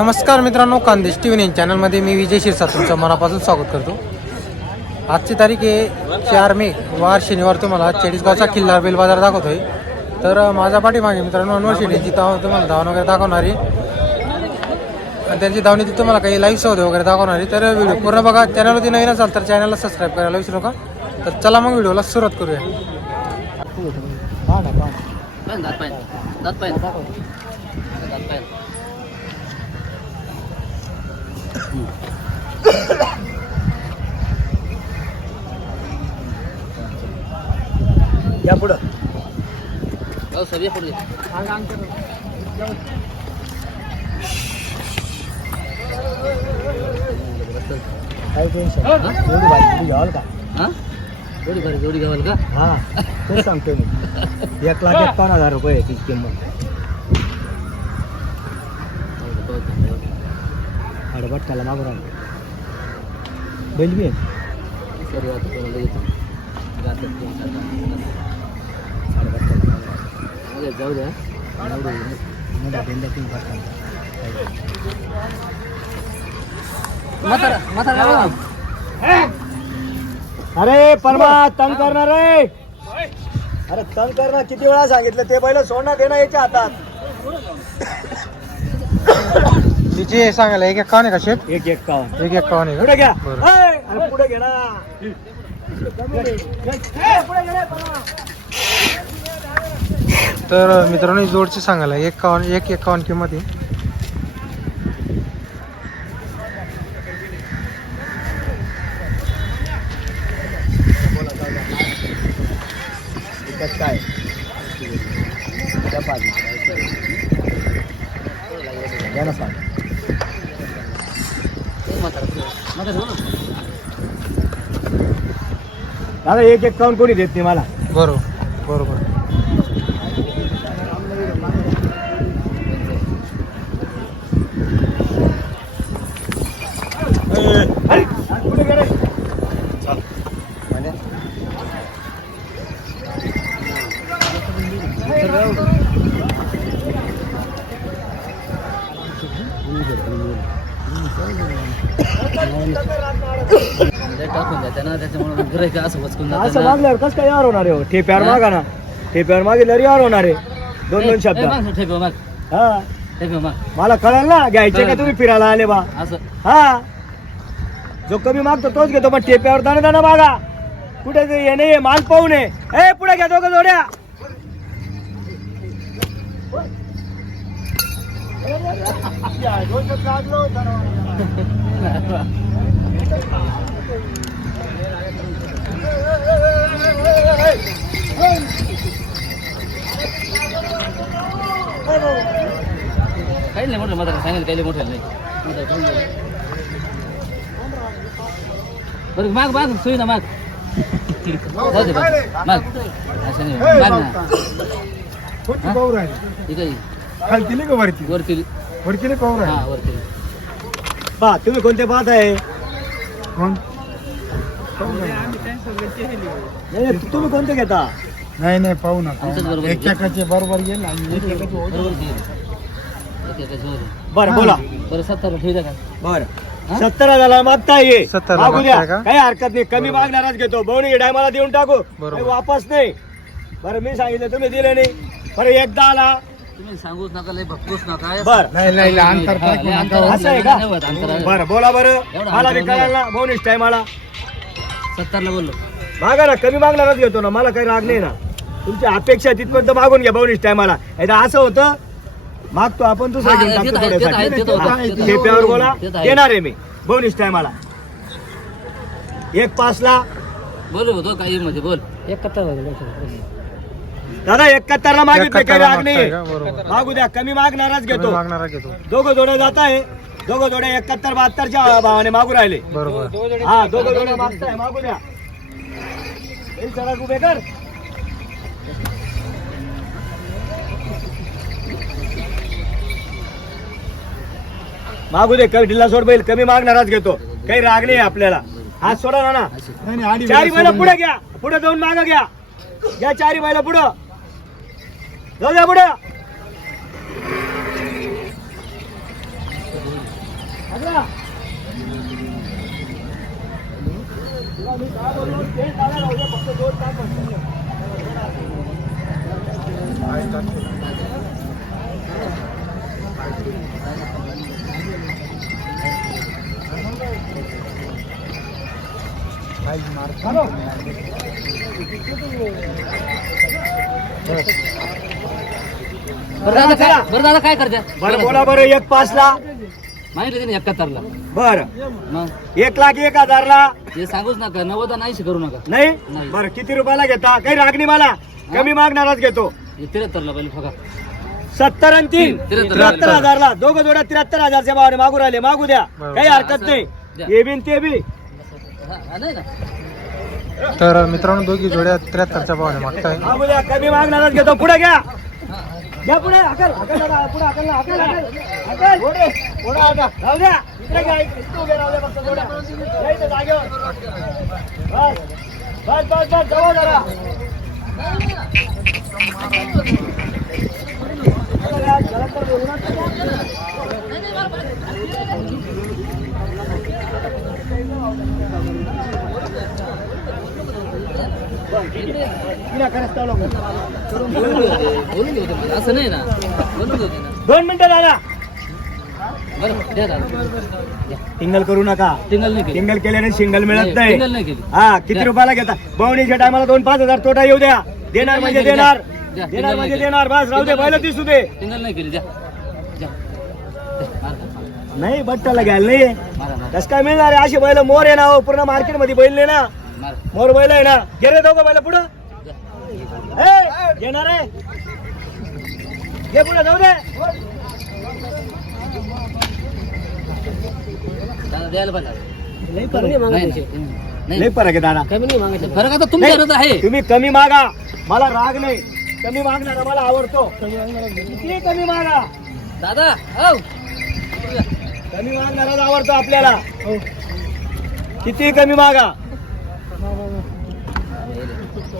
नमस्कार मित्रांनो कांदेश T V चॅनलमध्ये मी विजय शिरसा तुमचं मनापासून स्वागत करतो. आजची तारीख आहे चार मे वार शनिवार तुम्हाला चाळीसगावचा किल्ला बेल बाजार दाखवतोय. तर माझ्या पाठीमागे मित्रांनो अनवर शेडीची ताव तुम्हाला धावण वगैरे दाखवणार आहे. आणि त्यांची धावणीची तुम्हाला काही लाईव्ह सौदे वगैरे दाखवणार तर व्हिडिओ पूर्ण बघा. चॅनलवरती नवीन असाल तर चॅनलला सबस्क्राईब करायला विसरू नका. तर चला मग व्हिडिओला सुरुवात करूया पाहिजे दात पाहिजे दात पाहिजे दात पाहिजे या पुढं. जाऊ सर ये पुढे. काही टेन्शन एवढी तुम्ही घ्याल का? हा? जोडी बरं जोडी घ्यावाल का? हा तेच सांगतोय मी. एक लाख एकावन्न हजार रुपये तिची किंमत. हडबट मागून राहिलं बैल बी आहे. हडबट. अरे जाऊ द्या हे. परमा तंग करणार रे अरे तंग करणार किती वेळा सांगितलं ते पहिलं सोडणार दे ना याच्या हातात तिचे सांगायला एक एक आहे का शेट एक एक कावन एक एक आहे का पुढे घ्या पुढे घे ना ए, पुढे घे रे, परमा. तर मित्रांनो जोडची सांगायला एकावन्न एक एकावन्न किंमत आहे काय त्या पाच घ्या ना सांग ए, म्हातारा म्हातारा हो ना. दादा एक एक काउंट कोणी देत नाही मला. बरोबर बरोबर अरे, पुढे घे रे. लय टाकून द्या त्यांना त्याच्यामुळे गिऱ्हाईक असं. मागल्यावर कसं काय यार होणार आहे हो? ठेप्यावर हा? मागा ना. ठेप्यावर मागितल्यावर यार होणार आहे. दोन दोन ए, शब्द. ए, माग, ठेप माग. हा. ठेप माग. मला कळलं ना घ्यायचे का कळलं. तुम्ही फिरायला आले बा? असं. हा. जो कमी मागतो तोच घेतो पण टेप्यावर दाणे दाणा मागा. कुठे ते येणे ये, माल पाहू नये ए पुढे घ्या दोघं जोड्या. काही नाही मोठं म्हातारा सांगितलं काही मोठं नाही. बरं माग माग सोयी ना माग जाऊ दे. माग असं नाही माग ना? ठीक आहे खालती का वरती वरती वरती पाहू हा वरती बा तुम्ही कोणते पाहत आहे कोण नाही, नाही, तुम्ही कोणते घेता? नाही नाही पाहू ना बरोबर एक एकाचे बरोबर गेल आणि एक. बरोबर की ओके बरं बोला. बरं सत्तर ठेवू का? बर? सत्तर हजारला मागता ये. 70 ला मागू द्या. मागताय का? काही हरकत नाही. कमी मागणारच घेतो. बहुणी टायमाला देऊन टाकू. बरोबर. काही वापस नाही. बरं मी सांगितलं तुम्ही दिले नाही. बरं एकदा आला. तुम्ही सांगूच नका लय भक्कूच नका बर. नाही नाही नाही, अंतर टाकू लय नका. अंतर असं आहे का? बरं बोला बरं. एवढा मला बी अंतर कळालं ना बहुनीच टायमाला. सत्तरला बोललो. मागा ना कमी मागणारच घेतो ना मला काही राग नाही ना. तुमची अपेक्षा तिथपर्यंत मागून घ्या बहुनीच टायमाला. एकदा असं होतं मागतो आपण दुसरं हा, घेऊन टाकतो आहे, आहे, थोड्यासाठी. ते तर हा, आहे, आहे. ठेप्यावर बोला ते तर आहे. देणार आहे मी बहुनीच टायमाला. एक पाचला. बोल होतो काही मध्ये बोल. दादा एकाहत्तर ला मागितलं काही राग नाही. मागू द्या कमी मागणारच घेतो. मागणारा घेतो. दोघं जोडे जात आहे दोघं जोडे एकाहत्तर बहात्तरच्या भावाने मागू राहिले. बरोबर. हा दोघं जोडे मागताय मागू द्या. हे सडक उभे कर. मागू दे कमी ढिल्ला सोड बैल कमी मागणारच घेतो. काही राग नाही आपल्याला. हात सोडा ना ना चारी बैला पुढे घ्या. पुढे जाऊन माग घ्या. घ्या चारी बैला पुढं. जाऊ द्या पुढं. बरं दादा काय बरं दादा काय करते बरं बोला बरं एक पाच ला एकाहत्तरला. बर. मग? एक लाख एक हजारला? हे सांगूच नका नव्वद नाहीशी करू नका. नाही? नाही. बरं किती रुपयाला घेता? काही रागणी मला. कमी मागणारच घेतो. हे त्र्याहत्तरला पहिले बघा. सत्तर आणि तीन. त्र्याहत्तर. त्र्याहत्तर हजारला. दोघं जोड्या त्र्याहत्तर हजारच्या भावाने मागू राहिले. मागू द्या. काही हरकत नाही. हे बी ते बी. हा, हा, नाही ना. तर मित्रांनो दोघी जोड्या त्र्याहत्तरच्या भावाने मागताय. मागू द्या. कमी मागणारच घेतो. पुढे घ्या. घ्या पुढे हाकल हाकल दादा, पुढे हाकल ना, हाकल हाकल. हाकल. पुढे पुढे हाका राहू द्या. इकडे घ्या इकडे उभे राहू द्या फक्त जोड्या या इथं जागेवर. बस बस बस बस जवळ जरा. कर. बोलून घेऊ दे. असं नाही ना बोलून घेऊ दे ना दोन मिनिटं दादा बरं द्या दादा सिंगल करू नका. टिंगल नाही केली. सिंगल केल्याने सिंगल मिळत टिंगल नाही. केली. हा किती रुपयाला घेता? बवणीच्या टायमाला दोन पाच हजार तोटा येऊ द्या. देणार म्हणजे. देणार. द्या. देणार म्हणजे देणार. बस राहू दे पहिलं दिसू दे. टिंगल नाही केली. द्या. द्या. द्या. मारा. नाही बट्टाला घ्यायला नाही मारा मारा. कस काय मिळणार आहे? अशी बैल मोर आहे ना हो, पूर्ण मार्केटमध्ये बैल नाही ना. मारा. बैल आहे ना. गेले दोघं बैल पुढं. घेणार आहे. घे पुढे जाऊ दे. दादा द्यायला पाहिजे लई फरक आहे. नाही लई फरक आहे दादा. आता तुम्ही कमी मागा. मला राग नाही. कमी मागणारा मला आवडतो. किती कमी मागा? दादा औ कमी मागणाराच आवडतो आपल्याला. किती कमी मागा?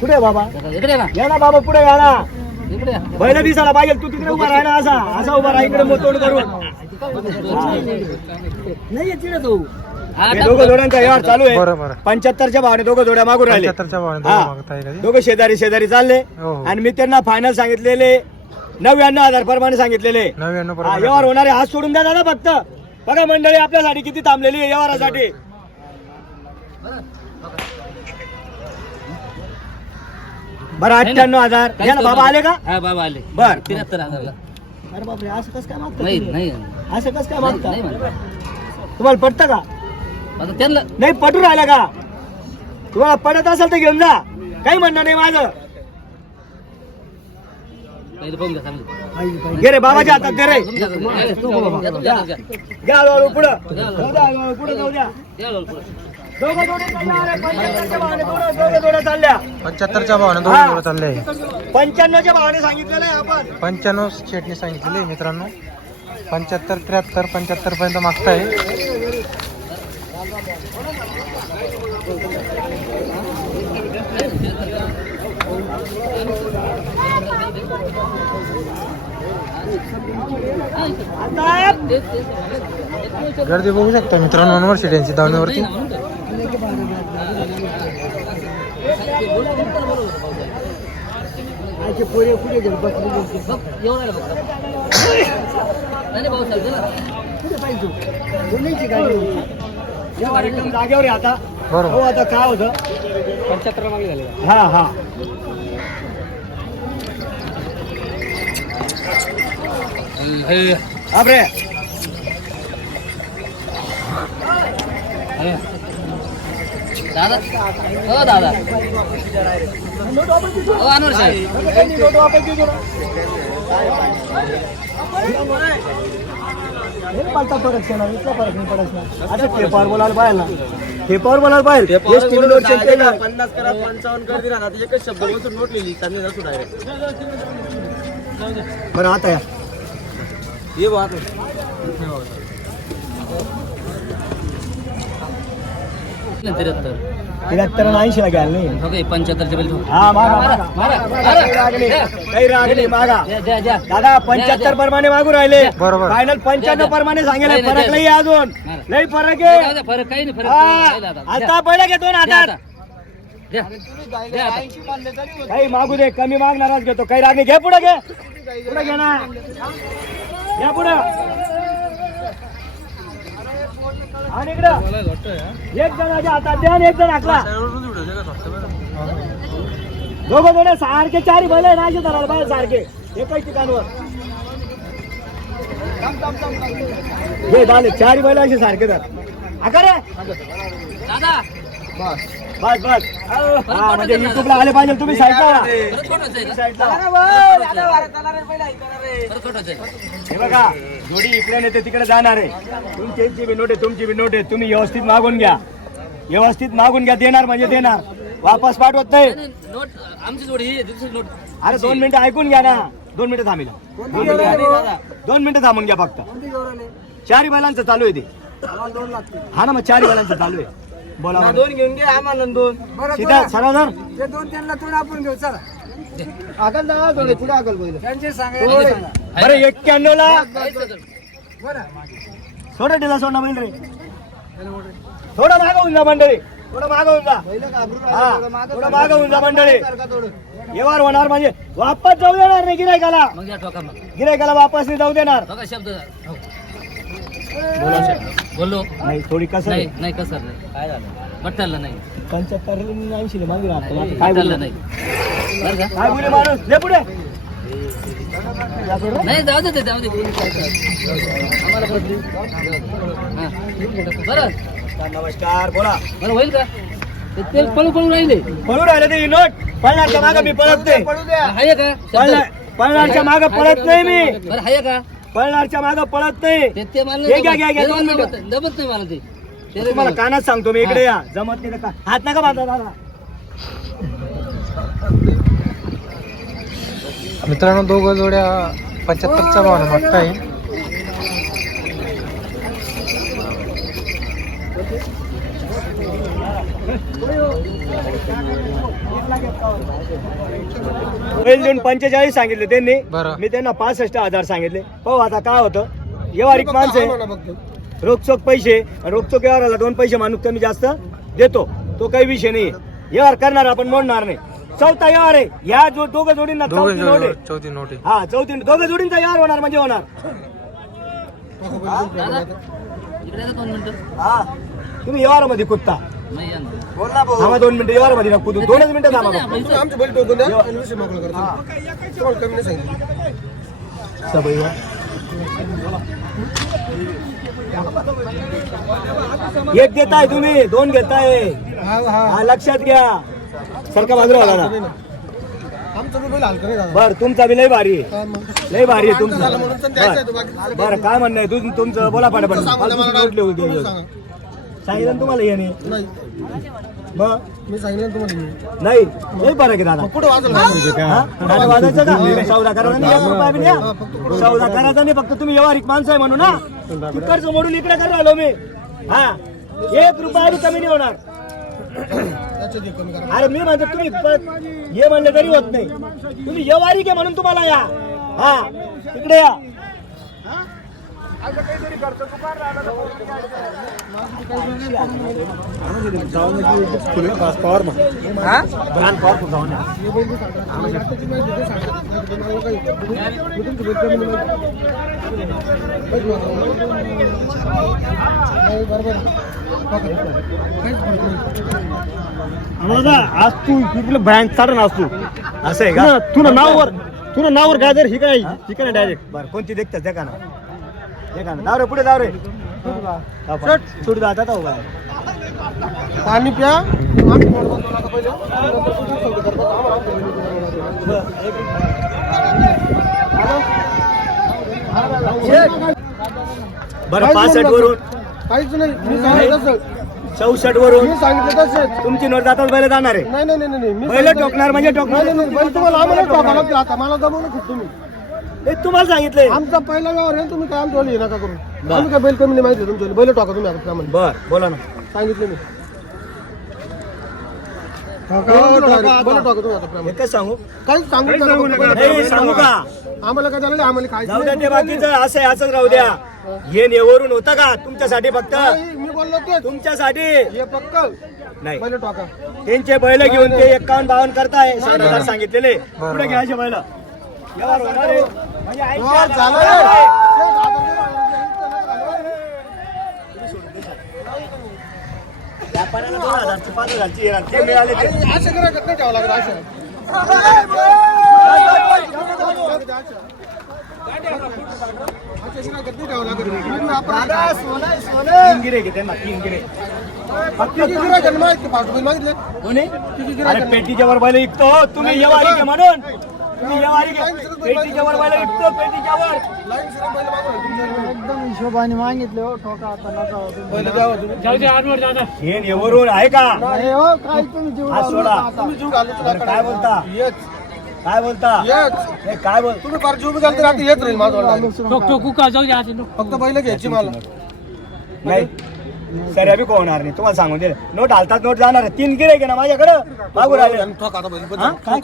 पुढे बाबा. इकडे ना. या ना बाबा पुढे या ना. इकडे. पहिल्या दिवसाला पाहिजे तू तिकडे उभा राहा ना असा. असा उभा राहा इकडे मोतोड करून. नाही येते तो. हा, हे टाक. दोघं जोड्यांचा व्यवहार चालू आहे. बरं पंच्याहत्तरच्या भावाने दोघं जोड्या मागून राहिले. पंच्याहत्तरच्या भावाने हा. दोघं मागताय कधी दोघं शेजारी शेजारी चालले. हो हो. आणि मी त्यांना फायनल सांगितलेले नव्याण्णव हजार प्रमाणे सांगितलेले. नव्याण्णव हा, व्यवहार होणारे हात सोडून द्या दादा फक्त. बघा मंडळी आपल्यासाठी किती थांबलेली आहे व्यवहारासाठी. बरं अठ्ठ्याण्णव हजार ना बाबा आले का हा बाबा आले बर. त्र्याहत्तर हजारला अरे बापरे असं कसं काय मागता नाही तुम्ही? नाही असं कसं काय मागता नाही. तुम्हाला पटतं का आता त्यांना नाही पटू राहिलं का तुम्हाला पडत असेल तर घेऊन जा काही म्हणणं नाही माझं पहिले पाहून घ्या चांगलं घे रे बाबाच्या हातात दे रे तुमच्या हातात घ्या. घ्या, तुमच्या हातात घ्या, तुमच्या हातात घ्या. घ्या हळूहळू पुढं जाऊ द्या हळूहळू पुढं जाऊ द्या पुढे. पंच्याहत्तरच्या भावाने हा. जोडं चालले. पंच्याण्णवच्या भावाने सांगितलेलं आहे आपण पंच्याण्णव शेटने सांगितलेले मित्रांनो. पंच्याहत्तर त्र्याहत्तर पंच्याहत्तर पर्यंत मागताय. गर्दी बघू शकता मित्रांनो अनवर शेट यांची धावण्यावरती. पुढे पुढे गेले, बस. बघ, एवढं आलं बघ. नाही नाही, भाऊसाहेब, चला. पुढे पाहिजे. कोणाची गाडी जागेवर आहे आता हो आता काय होतं पंच्याहत्तर मागे झाले का? हा हा हे, हे. दादा। हो दादा। हो अनवर साहेब। पालता फरक आहे ना इतका फरक नाही पडत ना असं पेपर बोलायला पाहिजे ना पेपर बोलायला पाहिजे. पन्नास करा पंचावन्न कर दिला ना एकच शब्द बोलतो नोट लिहिली त्यांनी नसू डायरेक्ट बरं आता या. ये बात त्र्याहत्तर त्र्याहत्तर आणि ऐंशी ला घ्याल नाही हो काय पंच्याहत्तरचे बैल ठेव. हा मागा मारा, मागा मारा, काही राग नाही द्या. काही राग नाही मागा द्या, द्या, द्या. दादा पंच्याहत्तर प्रमाणे मागू राहिले बरोबर. फायनल पंच्याण्णव प्रमाणे सांगेल फरक नाही. अजून. लई फरक जाऊ आहे द्या, फरक काही नाही फरक हा, काही नाही. द्या, आता पहिले घे दोन द्या हातात आता. द्या. द्या आता. काही मागू दे कमी मागणारच घेतो काही राग नाही घे पुढे घे पुढे घे ना घ्या पुढे आणि इकडं. एक जणाच्या हातात द्या आणि एक जण हाकला. दोघं जण सारखे चारी भले नाही ना असे धरायला पाहिजे सारखे. एकाच ठिकाणवर. हे झाले चारी बैल असे सारखे धर. हाका दादा. बस बस हा म्हणजे युट्यूबला आले पाहिजे तुम्ही साईडला. हे बघा जोडी इकडे नेते तिकडे जाणार आहे. तुमची बी नोट आहे तुमची बी नोट आहे. तुम्ही व्यवस्थित मागून घ्या. व्यवस्थित मागून घ्या देणार म्हणजे देणार. वापस पाठवत नाही. नाही, नोट आमची जोडी ही दुसरी नोट. अरे दोन मिनिटं ऐकून घ्या ना. दोन मिनिटं थांबेल दोन मिनिटं. दोन मिनिटं थांबून घ्या फक्त. चारी बैलांचं चालू आहे ते. हा ना मग चारी बैलांचं चालू आहे. बोला बरं. दोन घेऊन घे आम्हाला दोन. सीधा सरळ धर. ते दोन त्यांना थोडं आपण घेऊ चला. आकल दादा थोडे पुढे पहिलं. त्यांचे सांगा बरं एक्क्याण्णव ला ढिला सोडा बैल रे थोडं मागवून जा मंडळी. थोडं मागवून जा. हा थोडं मागवून जा मंडळी. व्यवहार होणार म्हणजे वापस जाऊ देणार नाही गिरायकाला. मग या ठोका मग. गिरायकाला वापस नाही जाऊ देणार. बघा शब्द. हो. बोलो नाही थोडी कसं नाही नाही कसं नाही. काय झालं? बट्टाला नाही. पंच्याहत्तर ऐंशी मागे आता काय बोलू नाही. बरं का? काय बोले माणूस? ले पुढे. नाही जाऊ दे जाऊ दे. आम्हाला. बरं. नमस्कार बोला. बरं होईल का? ते तेल पळू पळू राहिले. पळू राहिले ते नोट पळणारच्या मागे मी पळत नाही. पळणारच्या मागे पळत नाही मी. बरं आहे का? पळणारच्या मागे पळत नाही. ते ते मला घे, घ्या, घ्या, घ्या, दोन जमत मिनिटं. नाही, जमत नाही मला ते. ते तुम्हाला कानात सांगतो मी इकडे या. जमत नाही तर का? हात नका बांधा दादा मित्रांनो दोघं जोड्या पंच्याहत्तरचा भावना मागताय. बैल देऊन पंचेचाळीस सांगितले त्यांनी. बरं. मी त्यांना पासष्ट हजार सांगितले. पाहू आता काय होतं. व्यवहारिक माणसं आहे. रोखचोक पैसे आणि रोखचोक व्यवहाराला दोन पैसे माणूस कमी जास्त देतो. तो काही विषय नाही व्यवहार करणार आपण मोडणार नाही. चौथा व्यवहार आहे. या जो दोघं जोडींना दोघं चौथी नोट आहे. जोडी चौथी नोट हा चौथी दोघं जोडींचा व्यवहार होणार म्हणजे होणार. दादा, इकडे येतो दोन मिनिटं हा. तुम्ही व्यवहारामध्ये ना. थांबा दोन मिनिटं व्यवहारामध्ये ना कुदू दोनच मिनिटं थांबा फक्त. आमचे बैल टोकून द्या. आणि विषय मोकळा करतो तुम्हाला कमी नाही सांगितलं. सवयी वा. एक देताय तुम्ही दोन घेताय. हा लक्षात घ्या. सरका बाजूला आला ना आमचं हलका नाही बर तुमचा बी लय भारी. आहे हा, मग. लय भारी आहे तुमचा. झालं म्हणून तर द्यायचं आहे तो, बाकी दुसरं बर काय म्हणणं आहे? तुझं तुमचं बोला पाठ पण सांगा मला सांगा. सांगितलं ना तुम्हाला याने नाही. मग? मी सांगितलं ना तुम्हाला मी. नाही. लय फरक आहे दादा. मग हा? गाणं वाजायचं का? सौदा करायचा नाही एक रुपया बी द्या. सौदा करायचा नाही फक्त तुम्ही व्यवहारिक माणसं आहे म्हणून ना तिकडचं मोडून इकडे करून आलो मी. हा? एक रुपया बी कमी नाही होणार. त्याच्यात एक कमी करा. अरे मी म्हणतो तुम्ही प- ये म्हणले तरी होत नाही. तुम्ही व्यवहारिक आहे म्हणून तुम्हाला या. हा? इकडे या. आज तू तिकडे बँक चालू ना तू. असं आहे का? तुला नाववर तुला नाववर गाजर ही काय ही काय डायरेक्ट बरं कोणती देखतात त्या का ना. दावरे पुढे दावरे सुट जातात हो बाय पाणी प्या. बरं पासष्ट वरून. काहीच नाही. मी सांगितलं तसं. चौसष्ट वरून. मी सांगितलं तसंच तुमची नोट जातात बैल जाणार आहे. नाही नाही नाही नाही मी बैल सांगितलं- टोकणार म्हणजे टोकणार. नाही नाही नाही. बैल तुम्हाला आम्हाला टाका लागतील आता. मला जमवलं खूप तुम्ही. हे तुम्हाला सांगितलंय. आमचा पहिला व्यवहार आहे तुम्ही काय आमच्या नका करून आम्ही काय बैल कमी नाही माहिती तुमच्या बैल टाका तुम्ही आता त्यामध्ये बर बोला ना. सांगितलं मी. बोला टोका तुम्ही आता प्रेमाने. एकच सांगू? काहीच सांगू नका, पहिले नाही प्रेमाने सांगू सांगा. का? आम्हाला काय झालं आम्हाला काय जाऊ द्या ते बाकीचं असं आहे, असंच राहू द्या. हे नेवरून होतं का तुमच्यासाठी फक्त? मी बोललो तेच. तुमच्यासाठी? हे नाही. पहिले टोका. त्यांचे बैल घेऊन ते एक्कावन्न बावन्न करताय हजार सांगितलेले. पुढे घ्यायचे बैल. व्यवहार होणार आहे. म्हणजे. व्यापाऱ्याला दोन हजारची पाच हजारची येणार ते मिळाले ते. असं करा ठेवावं लागलं असं पेटीच्या वर बैल विकतो. तुम्ही येवारी घे म्हणून. पेटीच्या वर. बैल विकतो पेटीच्या वर एकदम हिशोबाने मागितले हो ठोका आता नका हो तुम्ही. हे नेवरून आहे का? नाही हो काय तुम्ही जीव हात लावू सोडा. नका. आता. तुम्ही जीव घालू तुला बरं, काय बोलता? येच काय बोलता? येच हे काय बोल तुम्ही फार जीव घालते आता येत राहील माझं फक्त बैल घ्यायची मला. नाही. सर बी होणार नाही. तुम्हाला सांगून दिलं. नोट हालतात नोट जाणार आहे. तीन गिरे ना माझ्याकडं? मागून राहिले हा? काय?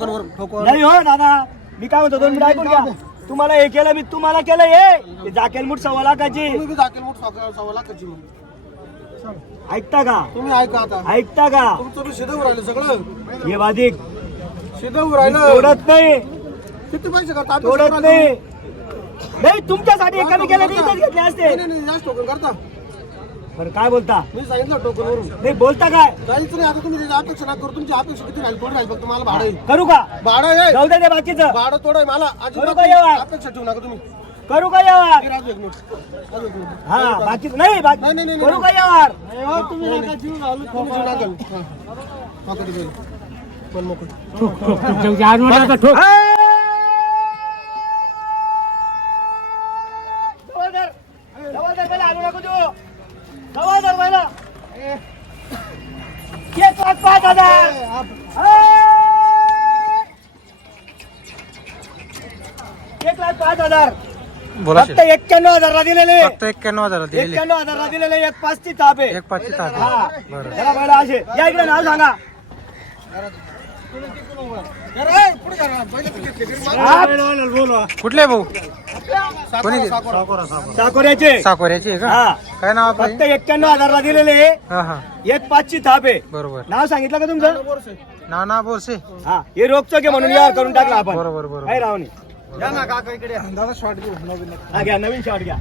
नाही हो दादा. मी काय म्हणतो दोन मिनिट ऐकून घ्या. तुम्हाला हे केलं मी तुम्हाला केलं हे. जाकेल मुठ सव्वा लाखाची. ऐकता का? तुम्ही ऐका आता. ऐकता का? तुमचं बी राहिलं सगळं. हे वादिक शिदं राहिलं तोडत नाही. किती पैसे करता? तोडत नाही. नाही तुमच्यासाठी हे कमी केलं इथेच घेतले असते. नाही, नाही, नाही, जास्त टोकन करता. बरं काय बोलता मी सांगितलं टोकनवरून नाही बोलता काय काहीच नाही आता तुम्ही त्याची अपेक्षा नका करू तुमची अपेक्षा किती राहील थोडी राहील फक्त मला भाडं. करू का भाडं आहे जाऊ दे ते बाकीचं भाडं थोडं आहे मला? अजिबात अपेक्षा ठेवू नका तुम्ही करू का यावर हे राजू एक मिनिट राजू एक मिनिट हा बाकी नाही बाकी नाही, नाही, नाही, करू. का यावर नाही, हो, तुम्ही नका जीव घालू तुम्ही जीव नका घालू. हा. मोकळी बैल. पण मोकळी. एक लाख पाच हजार. पाच बोला फक्त एक्क्याण्णव हजारला दिलेले. फक्त एक्क्याण्णव हजार दिलेले. एक्क्याण्णव हजारला दिलेले एक पाचची ताप आहे एक पाचशे ताट हा. बरं. त्याला पहिला असे. या इकडे नाव सांगा. ना. कुठले भाऊ? साखर, कोणी- साखर. साकोऱ्याचे. साकोऱ्याचे आहे हा. का काय नाव फक्त एक्क्याण्णव हजारला दिलेले हा. हा एक पाचची थाप आहे. बरोबर. नाव सांगितलं का तुमचं? नाव ना बोलसे हा. हे रोगचं घे म्हणून व्यवहार करून टाकला आपण. बरोबर बरोबर. काय रावणी. या ना काका इकडे या. दादा शॉर्ट घेऊ नवीन हा घ्या नवीन शॉट घ्या.